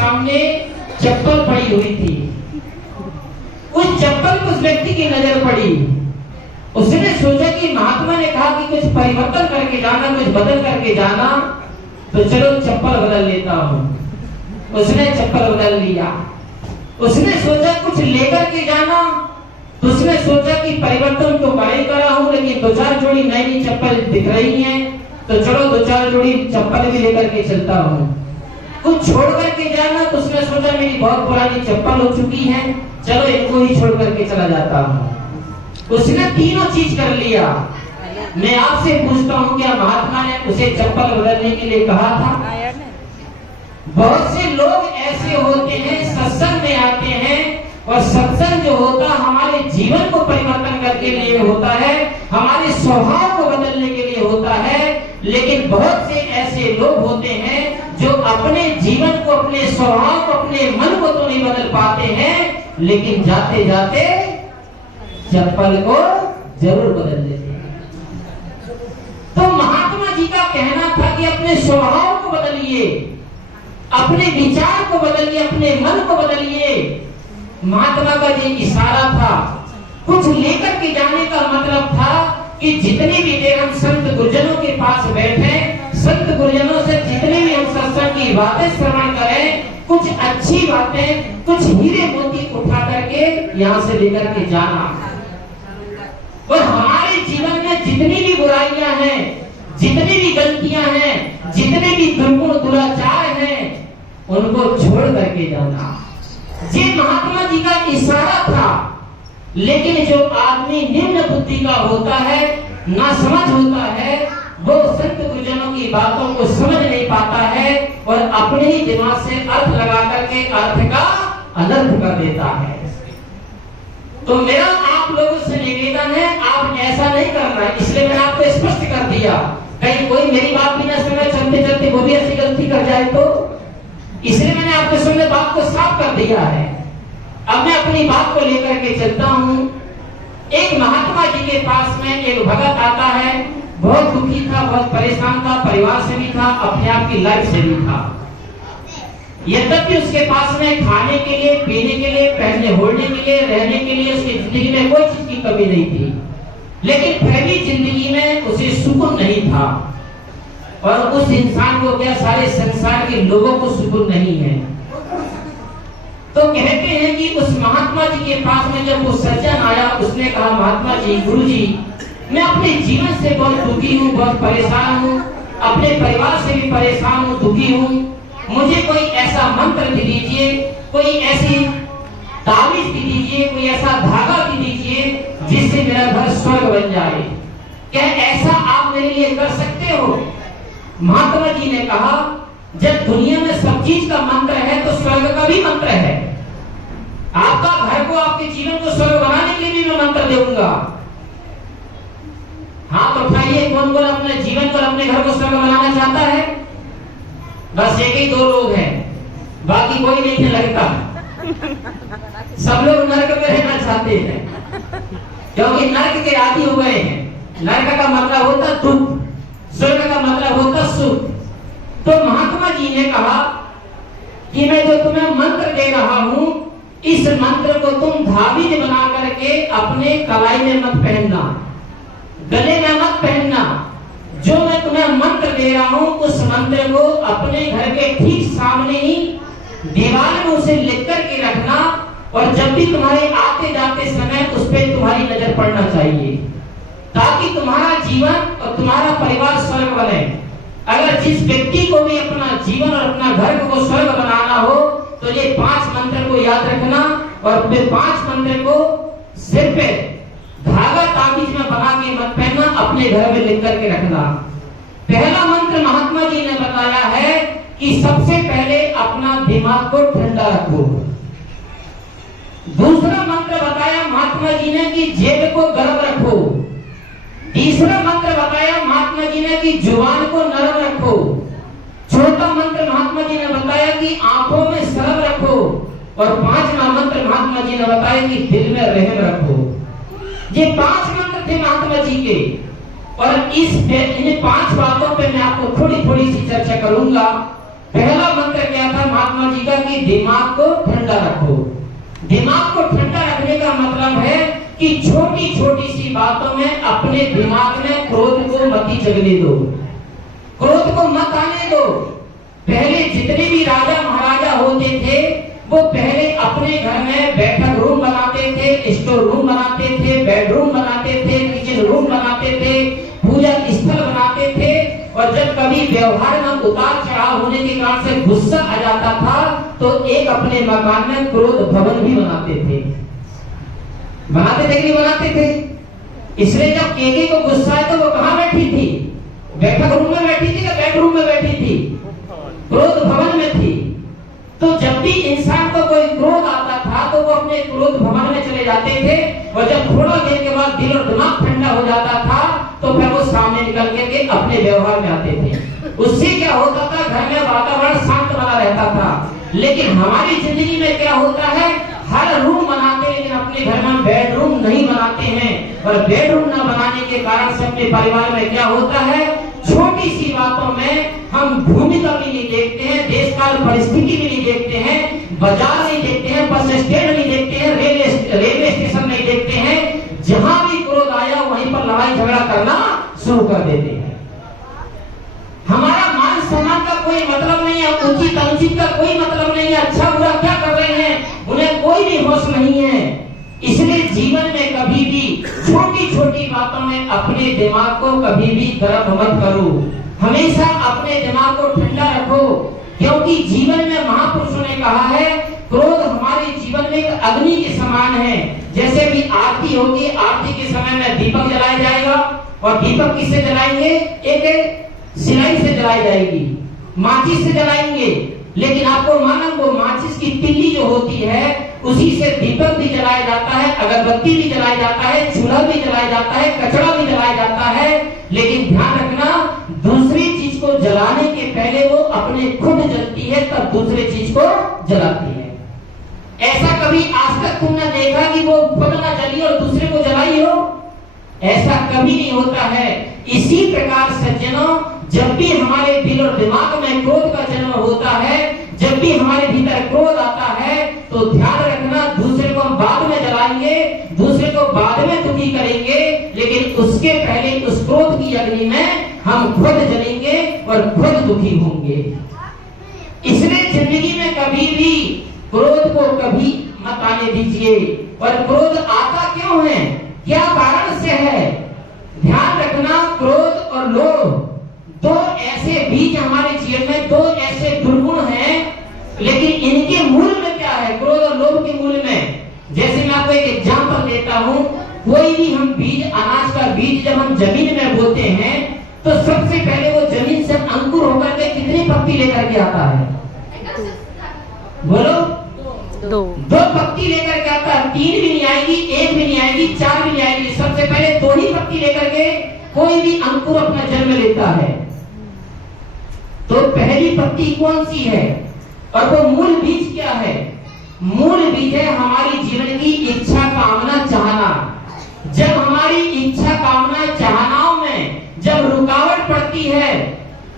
सामने चप्पल पड़ी हुई थी। उस चप्पल को उस व्यक्ति की नजर पड़ी। उसने सोचा कि महात्मा ने कहा कि कुछ परिवर्तन करके जाना, कुछ बदल करके जाना, तो चलो चप्पल बदल लेता हूं। उसने चप्पल बदल लिया। उसने सोचा कुछ लेकर के जाना, तो उसने सोचा कि परिवर्तन तो बड़े करा हूं, लेकिन दो चार जोड़ी नई नई चप्पल दिख रही हैं, तो चलो दो चार जोड़ी चप्पल भी लेकर के चलता हूं। कुछ छोड़ करके जाना, तो उसने सोचा मेरी बहुत पुरानी चप्पल हो चुकी है, चलो इनको ही छोड़ करके चला जाता हूं। उसने तीनों चीज कर लिया। मैं आपसे पूछता हूं, क्या महात्मा ने उसे चप्पल बदलने के लिए कहा था? बहुत से लोग ऐसे होते हैं, सत्संग में आते हैं, और सत्संग जो होता हमारे जीवन को परिवर्तन करने के लिए होता है, हमारे स्वभाव को बदलने के लिए होता है। लेकिन बहुत से ऐसे लोग होते हैं जो अपने जीवन को, अपने स्वभाव को, अपने मन को तो नहीं बदल पाते हैं, लेकिन जाते जाते चप्पल को जरूर बदल देते हैं। तो महात्मा जी का कहना था कि अपने स्वभाव को बदलिए, अपने विचार को बदलिए, अपने मन को बदलिए। महात्मा का ये इशारा था। कुछ लेकर के जाने का मतलब था कि जितनी भी देर हम संत गुरुजनों के पास बैठे, संत गुरुजनों से जितने भी हम सत्संग की बातें श्रवण करें, कुछ अच्छी बातें, कुछ हीरे मोती उठा करके यहाँ से लेकर के जाना। और हमारे जीवन में जितनी भी बुराइयां हैं, जितनी भी गलतियां हैं, जितने भी दुर्गुण दुराचार हैं, उनको छोड़ करके जाना। ये महात्मा जी का इशारा था। लेकिन जो आदमी निम्न बुद्धि का होता है, ना समझ होता है, वो संत गुरुजनों की बातों को समझ नहीं पाता है और अपने ही दिमाग से अर्थ लगा करके अर्थ का अनर्थ कर देता है। तो मेरा आप लोगों से निवेदन है, आप ऐसा नहीं करना है। इसलिए मैंने आपको स्पष्ट कर दिया, कहीं कोई मेरी बात भी ना सुने, चलते चलते वो भी ऐसी गलती कर जाए तो। इसलिए मैंने आपके सामने बात को साफ कर दिया है। अब मैं अपनी बात को लेकर के चलता हूँ। एक महात्मा जी के पास में एक भगत आता है, बहुत दुखी था, बहुत परेशान था, परिवार से भी था, अपने आप की लाइफ से भी था। यद्यपि उसके पास में खाने के लिए, पीने के लिए, पहनने ओढ़ने के लिए, रहने के लिए उसकी जिंदगी में कोई चीज की कमी नहीं थी, लेकिन फिर भी जिंदगी में उसे सुकून नहीं था। और उस इंसान को क्या, सारे संसार के लोगों को सुकून नहीं है। तो कहते हैं कि उस महात्मा जी के पास में जब वो सज्जन आया, उसने कहा महात्मा जी, गुरु जी, मैं अपने जीवन से बहुत दुखी हूँ, बहुत परेशान हूँ, अपने परिवार से भी परेशान हूँ, दुखी हूँ, मुझे कोई ऐसा मंत्र दे दीजिए, कोई ऐसी ताबीज दे दीजिए, कोई ऐसा धागा दे दीजिए जिससे मेरा घर स्वर्ग बन जाए। क्या ऐसा आप मेरे लिए कर सकते हो? महात्मा जी ने कहा, जब दुनिया में सब चीज का मंत्र है तो स्वर्ग का भी मंत्र है। आपका घर को, आपके जीवन को स्वर्ग बनाने के लिए भी मैं मंत्र दूंगा। हाथ उठाइए, कौन कौन अपने जीवन को, अपने घर को स्वर्ग बनाना चाहता है? बस एक ही दो लोग हैं, बाकी कोई नहीं लगता। सब लोग नरक में रहना चाहते हैं, क्योंकि नरक के आदि हो गए हैं। नरक का मतलब होता दुख, स्वर्ग का मतलब होता सुख। तो महात्मा जी ने कहा कि मैं जो तुम्हें मंत्र दे रहा हूं, इस मंत्र को तुम धाबीज बना करके अपने कलाई में मत पहनना, गले में मत पहनना। जो मैं तुम्हें मंत्र दे रहा हूं, उस मंत्र को अपने घर के ठीक सामने ही दीवार में उसे लिख करके रखना, और जब भी तुम्हारे आते जाते समय उस पर तुम्हारी नजर पड़ना चाहिए, ताकि तुम्हारा जीवन और तुम्हारा परिवार स्वर्ग बने। अगर जिस व्यक्ति को भी अपना जीवन और अपना घर को स्वर्ग बनाना हो, तो ये 5 मंत्र को याद रखना, और फिर 5 मंत्र को सिर पे धागा ताबीज में बना के मत पहनना, अपने घर में लिख करके रखना। पहला मंत्र महात्मा जी ने बताया है कि सबसे पहले अपना दिमाग को ठंडा रखो। दूसरा मंत्र बताया महात्मा जी ने कि जेब को गर्म रखो। तीसरा मंत्र बताया महात्मा जी ने कि जुबान को नरम रखो। चौथा मंत्र महात्मा जी ने बताया कि आंखों में शर्म रखो, और 5वां मंत्र महात्मा जी ने बताया कि दिल में रहम रखो। ये 5 मंत्र थे महात्मा जी के, और इन 5 बातों पे मैं आपको थोड़ी थोड़ी सी चर्चा करूंगा। पहला मंत्र क्या था महात्मा जी का कि दिमाग को ठंडा रखो। दिमाग को ठंडा रखने का मतलब है कि छोटी छोटी सी बातों में अपने दिमाग में क्रोध को मत जगने दो, क्रोध को मत आने दो। पहले जितने भी राजा महाराजा होते थे वो पहले अपने घर में बैठक रूम बनाते थे, स्टोर रूम बनाते थे, बेडरूम बनाते थे, किचन रूम बनाते थे, पूजा स्थल बनाते थे। और जब कभी व्यवहार में उतार चढ़ाव होने के कारण से गुस्सा आ जाता था तो एक अपने मकान में क्रोध भवन भी बनाते थे। बनाते थे कि नहीं बनाते थे? इसलिए जब केके को गुस्सा आया तो वो कहाँ बैठी थी? बैठक रूम में बैठी थी या बेडरूम में बैठी थी? क्रोध भवन में थी। तो जब भी इंसान को कोई क्रोध आता था तो वो अपने क्रोध भवन में चले जाते थे और जब थोड़ा देर के बाद दिल और दिमाग ठंडा हो जाता था तो फिर वो सामने निकल के अपने व्यवहार में आते थे। उससे क्या होता था? घर में वातावरण शांत बना रहता था। लेकिन हमारी जिंदगी में क्या होता है? हर रूम बनाते हैं लेकिन अपने घर में बेडरूम नहीं बनाते हैं। और बेडरूम न बनाने के कारण से अपने परिवार में क्या होता है? छोटी सी बातों में हम भूमिका भी नहीं देखते हैं, देश काल परिस्थिति भी नहीं देखते हैं, बाजार नहीं देखते हैं, बस स्टैंड नहीं देखते हैं, रेलवे स्टेशन नहीं देखते हैं। जहां भी क्रोध आया वहीं पर लड़ाई झगड़ा करना शुरू कर देते हैं। हमारा मान सम्मान का कोई मतलब नहीं है, उचित अनुचित का कोई मतलब नहीं है, अच्छा बुरा क्या कर रहे हैं उन्हें कोई भी होश नहीं है। इसलिए जीवन में कभी भी छोटी छोटी बातों में अपने दिमाग को कभी भी गर्म मत करो। हमेशा अपने दिमाग को ठंडा रखो, क्योंकि जीवन में महापुरुषों ने कहा है क्रोध हमारे जीवन में एक अग्नि के समान है। जैसे भी आरती होगी, आरती के समय में दीपक जलाया जाएगा और दीपक किससे जलाएंगे? एक सिलाई से जलाई जाएगी, माचिस से जलाएंगे। लेकिन आपको मालूम वो माचिस की तिल्ली जो होती है उसी से दीपक भी जलाया जाता है, अगरबत्ती भी जलाया जाता है, चूल्हा भी जलाया जाता है, कचरा भी जलाया जाता है। लेकिन ध्यान रखना दूसरी चीज को जलाने के पहले वो अपने खुद जलती है तब दूसरी चीज को जलाती है। ऐसा कभी आज तक तुमने देखा कि वो खुद ना जली और दूसरे को जलाई हो? ऐसा कभी नहीं होता है। इसी प्रकार सज्जनों, जब भी हमारे दिल और दिमाग में क्रोध का जन्म होता है, जब भी हमारे भीतर क्रोध आता है तो ध्यान रखना दूसरे को हम बाद में जलाएंगे, दूसरे को बाद में दुखी करेंगे, लेकिन उसके पहले उस क्रोध की अग्नि में हम खुद जलेंगे और खुद दुखी होंगे। इसलिए जिंदगी में कभी भी क्रोध को कभी मत आने दीजिए। और क्रोध आता क्यों है, क्या कारण से है? ध्यान रखना क्रोध और लोभ दो ऐसे बीज हमारे जीवन में, दो ऐसे दुर्गुण हैं, लेकिन इनके मूल में क्या है? क्रोध और लोभ के मूल में, जैसे मैं आपको एक एग्जांपल देता हूँ, कोई भी हम बीज, अनाज का बीज जब हम जमीन में बोते हैं तो सबसे पहले वो जमीन से अंकुर होकर के कितनी पत्ती लेकर के आता है? बोलो, दो पत्ती लेकर के आता है। 3 भी नहीं आएगी, 1 भी नहीं आएगी, 4 भी नहीं आएगी, सबसे पहले 2 ही पत्ती लेकर के कोई भी अंकुर अपना जन्म लेता है। तो पहली पत्ती कौन सी है और वो मूल बीज क्या है? मूल बीज है हमारी जीवन की इच्छा कामना चाहना। जब हमारी इच्छा कामना चाहनाओं में जब रुकावट पड़ती है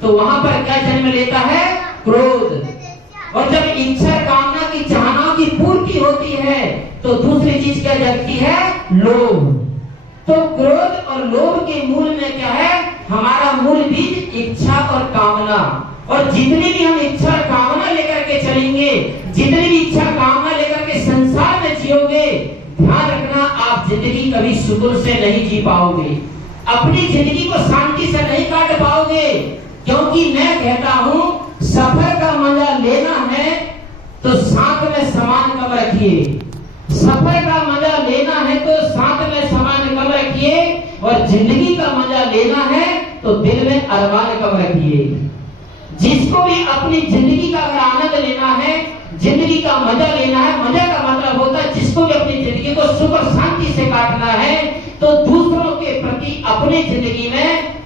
तो वहां पर क्या जन्म लेता है? क्रोध। और जब इच्छा कामना की चाहनाओं की पूर्ति होती है तो दूसरी चीज क्या जगती है? लोभ। तो क्रोध और लोभ के मूल में क्या है? हमारा मूल बीज इच्छा और कामना। और जितनी भी हम इच्छा और कामना लेकर के चलेंगे, जितनी भी इच्छा कामना लेकर के संसार में जियोगे, ध्यान रखना आप जिंदगी कभी सुकून से नहीं जी पाओगे, अपनी जिंदगी को शांति से नहीं काट पाओगे। क्योंकि मैं कहता हूं सफर का मजा लेना है तो साथ में सामान कम रखिए। सफर का मजा लेना है तो साथ में सामान कम रखिए, और जिंदगी का मजा लेना है तो दिल में अरमान कम रखिए। जिसको भी अपनी जिंदगी का अगर आनंद लेना है, जिंदगी का मजा लेना है, मजा का मतलब होता है जिसको भी अपनी जिंदगी को सुख और शांति से काटना है, तो दूसरों के प्रति अपनी जिंदगी में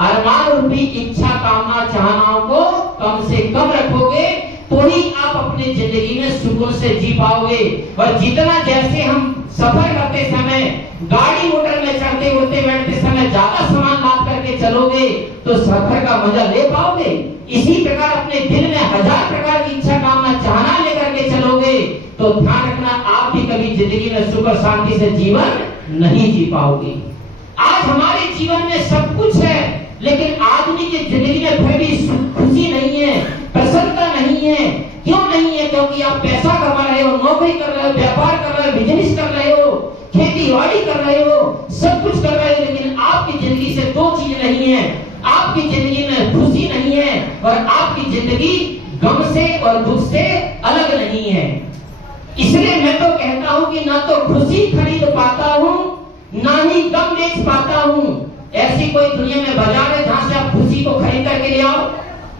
अरमान रूपी इच्छा कामना चाहनाओं को कम से कम रखोगे तो ही आप अपनी जिंदगी में सुकून से जी पाओगे। और जितना जैसे हम सफर करते समय, गाड़ी मोटर में चढ़ते उड़ते बैठते समय ज्यादा सामान लाद करके चलोगे तो सफर का मजा ले पाओगे। इसी प्रकार अपने दिल में 1000 प्रकार की इच्छा कामना चाहना लेकर तो ध्यान रखना आप भी कभी जिंदगी में सुख और शांति से जीवन नहीं जी पाओगे। आज हमारे जीवन में सब कुछ है, लेकिन आदमी की जिंदगी में फिर भी खुशी नहीं है, प्रसन्नता नहीं है। क्यों नहीं है? क्योंकि आप पैसा कमा रहे हो, नौकरी कर रहे हो, व्यापार कर रहे हो, बिजनेस कर रहे हो, खेती बाड़ी कर रहे हो, सब कुछ कर रहे हो, लेकिन आपकी जिंदगी से दो चीज नहीं है। आपकी जिंदगी में खुशी नहीं है और आपकी जिंदगी गम से और दुख से अलग नहीं है। इसलिए मैं तो कहता हूं कि ना तो खुशी खरीद पाता हूं, ना ही गम बेच पाता हूं। ऐसी कोई दुनिया में बाजार है जहां से आप खुशी को खरीद करके ले आओ,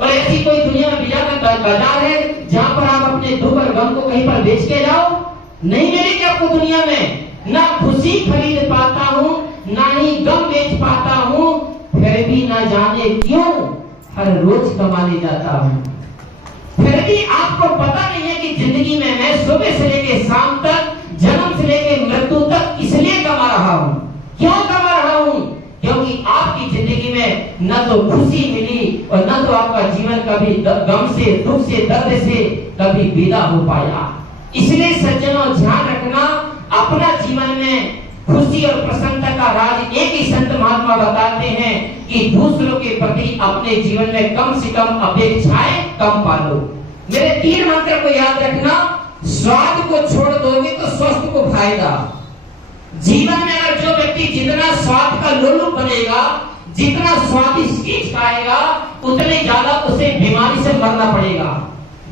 और ऐसी कोई दुनिया में बाजार है जहां पर आप अपने दुख और गम को कहीं पर बेच के जाओ? नहीं मिलेगी आपको दुनिया में। ना खुशी खरीद पाता हूं, ना ही गम बेच पाता हूं, फिर भी ना जाने क्यों हर रोज कमाने जाता हूं। फिर भी आपको पता नहीं है कि जिंदगी में मैं सुबह से लेकर शाम तक, जन्म से लेकर मृत्यु तक इसलिए कमा रहा हूं। क्यों कमा रहा हूं? क्योंकि आपकी जिंदगी में न तो खुशी मिली और न तो आपका जीवन कभी गम से, दुख से, दर्द से कभी विदा हो पाया। इसलिए सज्जनों, ध्यान रखना, अपना जीवन में खुशी और प्रसन्नता का राज एक ही संत महात्मा बताते हैं कि दूसरों के प्रति अपने जीवन में कम से कम अपेक्षाएं कम पालो। मेरे 3 मंत्र को याद रखना। स्वाद को छोड़ दोगे तो स्वस्थ को फायदा। जीवन में अगर जो व्यक्ति जितना स्वाद का लोलुप बनेगा, जितना स्वादिष्ट चीज खाएगा, उतने ज्यादा उसे बीमारी से मरना पड़ेगा,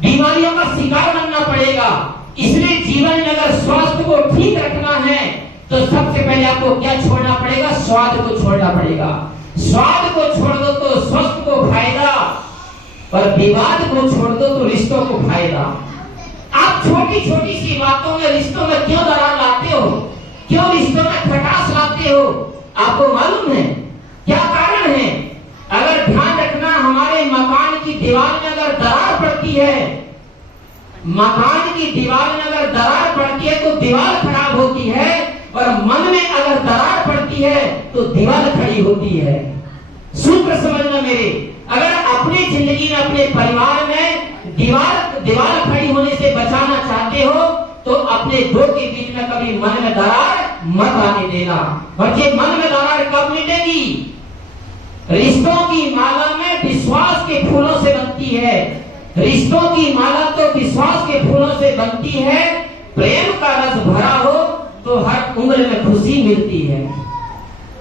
बीमारियों का शिकार बनना पड़ेगा। इसलिए जीवन में अगर स्वास्थ्य को ठीक रखना है तो सबसे पहले आपको क्या छोड़ना पड़ेगा? स्वाद को छोड़ना पड़ेगा। स्वाद को छोड़ दो तो स्वस्थ को फायदा, और विवाद को छोड़ दो तो रिश्तों को फायदा। आप छोटी छोटी सी बातों में, रिश्तों में क्यों दरार लाते हो? क्यों रिश्तों में खटास लाते हो? आपको मालूम है क्या कारण है? अगर ध्यान रखना, हमारे मकान की दीवार में अगर दरार पड़ती है, मकान की दीवार में अगर दरार पड़ती है तो दीवार खराब होती है, और मन में अगर दरार पड़ती है तो दीवार खड़ी होती है। सूत्र समझना मेरे, अगर अपनी जिंदगी में, अपने परिवार में दीवार खड़ी होने से बचाना चाहते हो तो अपने दो के बीच में कभी मन में दरार मत आने देना। और ये मन में दरार कब मिटेगी? रिश्तों की माला में विश्वास के फूलों से बनती है। रिश्तों की माला तो विश्वास के फूलों से बनती है। प्रेम का रस भरा हो तो हर उम्र में खुशी मिलती है।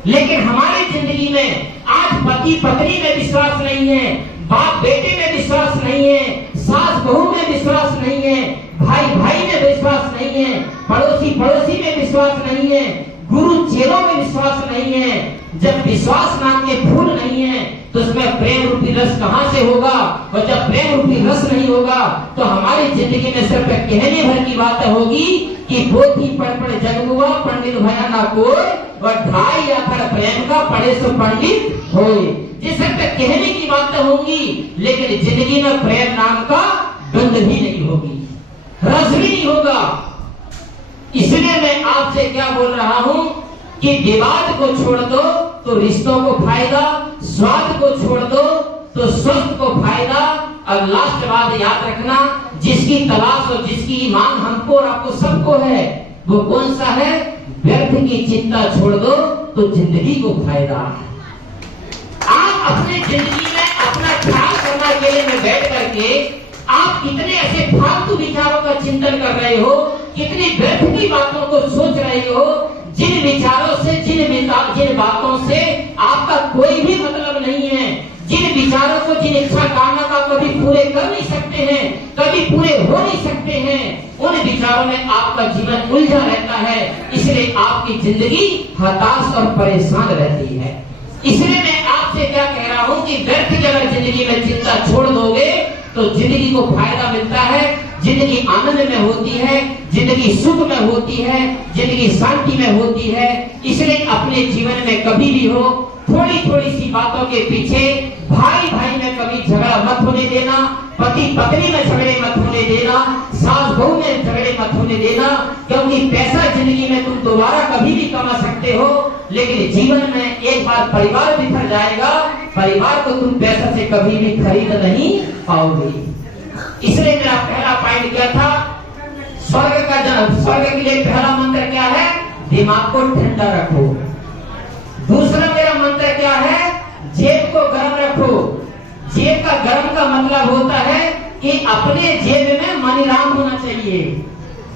लेकिन हमारी जिंदगी में आज पति पत्नी में विश्वास नहीं है, बाप बेटे में विश्वास नहीं है, सास बहू में विश्वास नहीं है, भाई भाई में विश्वास नहीं है, पड़ोसी पड़ोसी में विश्वास नहीं है, गुरु चेलों में विश्वास नहीं है। जब विश्वास नाम के फूल नहीं है तो उसमें प्रेम रूपी रस कहां से होगा? और जब प्रेम रूपी रस नहीं होगा तो हमारी जिंदगी में सिर्फ कहने भर की बात होगी कि पोथी पढ़ जग हुआ, पंडित भया ना कोई, और ढाई आखर प्रेम का पढ़े सो पंडित होए। ये सिर्फ कहने की बात होगी, लेकिन जिंदगी में प्रेम नाम का गंध भी नहीं होगी, रस भी नहीं होगा। इसलिए मैं आपसे क्या बोल रहा हूं कि विवाद को छोड़ दो तो रिश्तों को फायदा, स्वाद को छोड़ दो तो स्वस्थ को फायदा। और लास्ट बात याद रखना, जिसकी तलाश और जिसकी मांग हमको और आपको सबको है, वो कौन सा है? व्यर्थ की चिंता छोड़ दो तो जिंदगी को फायदा। आप अपनी जिंदगी में अपना ख्याल करना के लिए में बैठ करके आप कितने ऐसे फालतू विचारों का चिंतन कर रहे हो, कितनी व्यर्थ की बातों को सोच रहे हो, जिन विचारों से, जिन बातों से आपका कोई भी मतलब नहीं है, जिन विचारों को, जिन इच्छा कामना का कभी पूरे कर नहीं सकते हैं, कभी पूरे हो नहीं सकते हैं, उन विचारों में आपका जीवन उलझा रहता है। इसलिए आपकी जिंदगी हताश और परेशान रहती है। इसलिए मैं आपसे क्या कह रहा हूं कि व्यर्थ की अगर जिंदगी में चिंता छोड़ दोगे तो जिंदगी को फायदा मिलता है, जिंदगी आनंद में होती है, जिंदगी सुख में होती है, जिंदगी शांति में होती है। इसलिए अपने जीवन में कभी भी हो, थोड़ी थोड़ी सी बातों के पीछे भाई भाई में कभी झगड़ा मत होने देना, पति पत्नी में झगड़े मत होने देना, सास बहू में झगड़े मत होने देना। क्योंकि पैसा जिंदगी में तुम दोबारा कभी भी कमा सकते हो, लेकिन जीवन में एक बार परिवार बिखर जाएगा, परिवार को तुम पैसा से कभी भी खरीद नहीं पाओगे। इसलिए मेरा पहला पॉइंट क्या था? स्वर्ग स्वर्ग के लिए पहला मंत्र क्या है? दिमाग को ठंडा रखो। दूसरा मेरा मंत्र क्या है? जेब को गर्म रखो। जेब का गर्म का मतलब होता है कि अपने जेब में मनीराम होना चाहिए।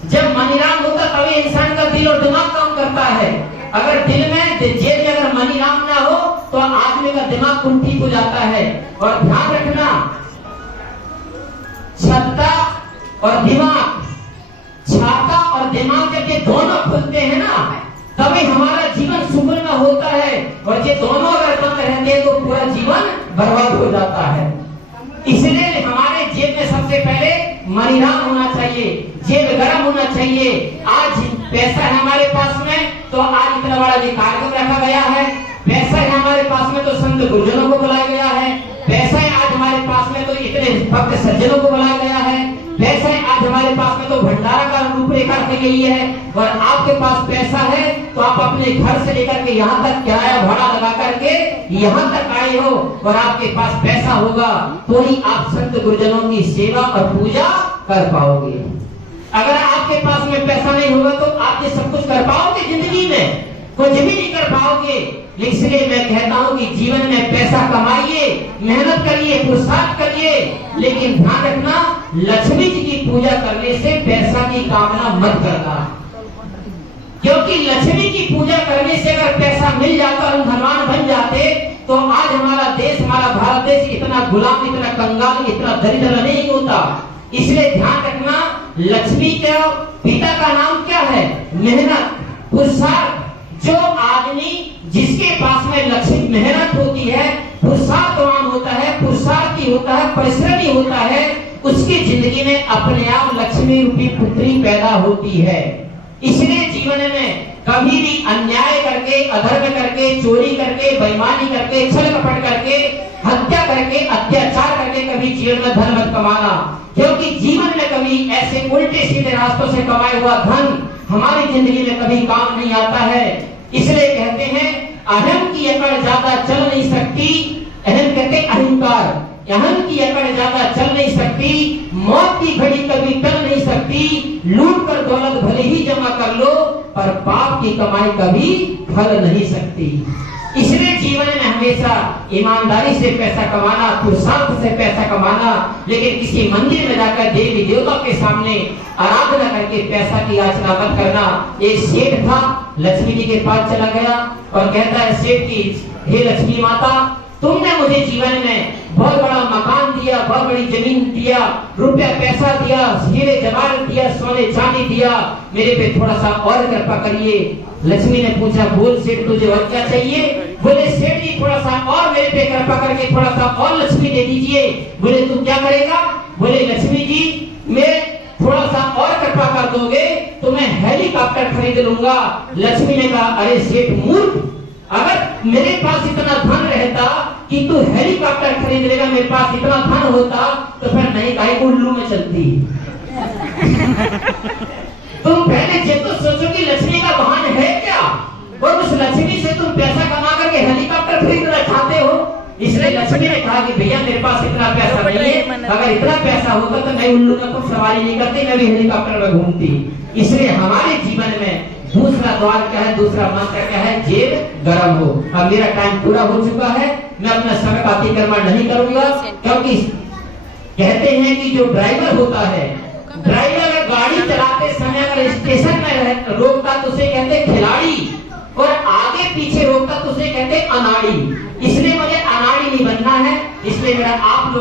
जब मनीराम होता तभी इंसान का दिल और दिमाग काम करता है। अगर दिल में जेब में अगर मनीराम ना हो तो आदमी का दिमाग कुंठित हो जाता है। और ध्यान रखना, छत्ता और दिमाग, छाता और दिमाग जब ये दोनों खुलते हैं ना तभी हमारा जीवन सुखमय होता है। और ये दोनों अगर बंद रहते हैं तो पूरा जीवन बर्बाद हो जाता है। इसलिए हमारे जेब में सबसे पहले मनीराम होना चाहिए, जेब गर्म होना चाहिए। आज पैसा है हमारे पास में तो आज इतना बड़ा ये कार्यक्रम रखा गया है। पैसा है हमारे पास में तो संत गुरुजनों को बुलाया गया है। पैसा है आज हमारे पास में तो इतने भक्त सज्जनों को बुलाया गया है। पैसा है आज हमारे पास में तो भंडारा का रूपरेखा रखी गई है। और आपके पास पैसा है तो आप अपने घर से लेकर के यहाँ तक किराया भाड़ा लगा करके यहाँ तक आए हो और आपके पास पैसा होगा तो ही आप संत गुरुजनों की सेवा और पूजा कर पाओगे। अगर आपके पास में पैसा नहीं होगा तो आप ये सब कुछ कर पाओगे? जिंदगी में कुछ भी नहीं कर पाओगे। इसलिए मैं कहता हूँ कि जीवन में पैसा कमाइए, मेहनत करिए, पुरुषार्थ करिए, लेकिन ध्यान रखना लक्ष्मी जी की पूजा करने से पैसा की कामना मत करना। क्योंकि लक्ष्मी की पूजा करने से अगर पैसा मिल जाता और हम धनवान बन जाते तो आज हमारा देश, हमारा भारत देश इतना गुलाम, इतना कंगाल, इतना दरिद्र नहीं होता। इसलिए ध्यान रखना, लक्ष्मी के पिता का नाम क्या है? मेहनत, पुरुषार्थ। जो आदमी जिसके पास में लक्ष्मी मेहनत होती है, पुरुषार्थवान होता है, पुरुषार्थी होता है, परिश्रमी होता है, उसकी जिंदगी में अपने आप लक्ष्मी रूपी पुत्री पैदा होती है। इसलिए जीवन में कभी भी अन्याय करके, अधर्म करके, चोरी करके, बेईमानी करके, छल कपट करके, हत्या करके, अत्याचार करके कभी जीवन में धन मत कमाना। क्योंकि जीवन में कभी ऐसे उल्टे सीधे रास्तों से कमाया हुआ धन हमारी जिंदगी में कभी काम नहीं आता है। इसलिए कहते हैं अहम की अकड़ ज्यादा चल नहीं सकती। अहम कहते अहंकार, अहम की अकड़ ज्यादा चल नहीं सकती। मौत की घड़ी कभी टल नहीं सकती। लूट कर दौलत भले ही जमा कर लो पर पाप की कमाई कभी फल नहीं सकती। इसलिए जीवन में हमेशा ईमानदारी से पैसा कमाना, पुरुषार्थ से पैसा कमाना, लेकिन किसी मंदिर में जाकर देवी देवताओं के सामने आराधना करके पैसा की याचना मत करना। एक सेठ था, लक्ष्मी जी के पास चला गया और कहता है सेठ की, हे लक्ष्मी माता, तुमने मुझे जीवन में बहुत बड़ा मकान दिया, बहुत बड़ी जमीन दिया, रुपया पैसा दिया, हीरे जवाहर दिया, सोने चांदी दिया, मेरे पे थोड़ा सा और कृपा करिए। लक्ष्मी ने पूछा, बोल सेठ तुझे और क्या चाहिए? बोले सेठ जी थोड़ा सा और मेरे पे कृपा करके थोड़ा सा और लक्ष्मी दे दीजिए। बोले तू क्या करेगा? बोले लक्ष्मी जी मैं थोड़ा सा और कृपा कर दोगे तो मैं हेलीकॉप्टर खरीद लूंगा। लक्ष्मी ने कहा, अरे सेठ मूर्ख, अगर मेरे पास इतना धन रहता कि तू हेलीकॉप्टर खरीद लेगा, मेरे पास इतना धन होता तो फिर नहीं कहीं उल्लू में चलती। तुम पहले ये तो सोचो कि लक्ष्मी का वाहन है क्या, और उस लक्ष्मी से तुम पैसा कमा करके हेलीकॉप्टर खरीदना चाहते हो। इसलिए लक्ष्मी ने कहा कि भैया मेरे पास इतना पैसा नहीं है, अगर इतना पैसा होता तो मैं उल्लू में कुछ सवारी नहीं करती, मैं भी हेलीकॉप्टर में घूमती। इसलिए हमारे जीवन में दूसरा द्वार क्या है, दूसरा मंत्र क्या है? जेब गर्म हो। अब मेरा टाइम पूरा हो चुका है, मैं अपना समय का अतिक्रमण नहीं करूंगा, क्योंकि कहते हैं कि जो ड्राइवर होता है, ड्राइवर अगर गाड़ी चलाते समय अगर स्टेशन में रोकता तो उसे कहते खिलाड़ी, और आगे पीछे रोकता तो उसे कहते अनाड़ी। इसलिए मुझे अनाड़ी नहीं बनना है। इसलिए मेरा आप लोगों